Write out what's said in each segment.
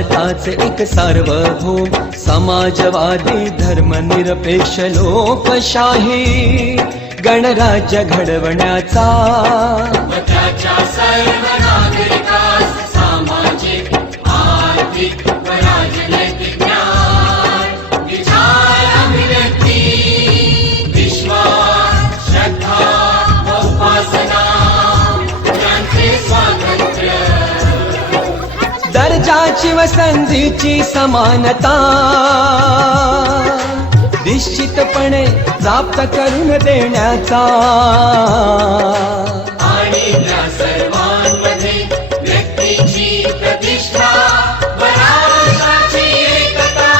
भारताचे एक सार्वभौम समाजवादी धर्मनिरपेक्ष लोकशाही गणराज्य घडवण्याचा त्याच्या सर्व नागरिकास सामाजिक आर्थिक व राजनैतिक न्याय विचार अभिव्यक्ती विश्वास श्रद्धा व उपासना यांचे स्वातंत्र्य दर्जाची व संधीची समानता निश्चितपणे प्राप्त करून देण्याचा आणि त्या सर्वांमध्ये व्यक्तीची प्रतिष्ठा व राष्ट्राची एकता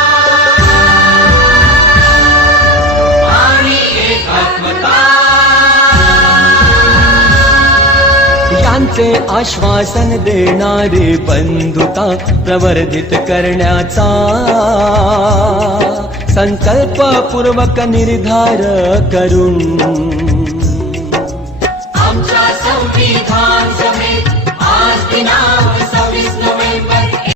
आणि एकात्मता यांचे आश्वासन देणारी बंधुता प्रवर्धित करण्याचा संकल्पपूर्वक निर्धार करून आमच्या संविधान सभेत आज दिनांक 26 नोव्हेंबर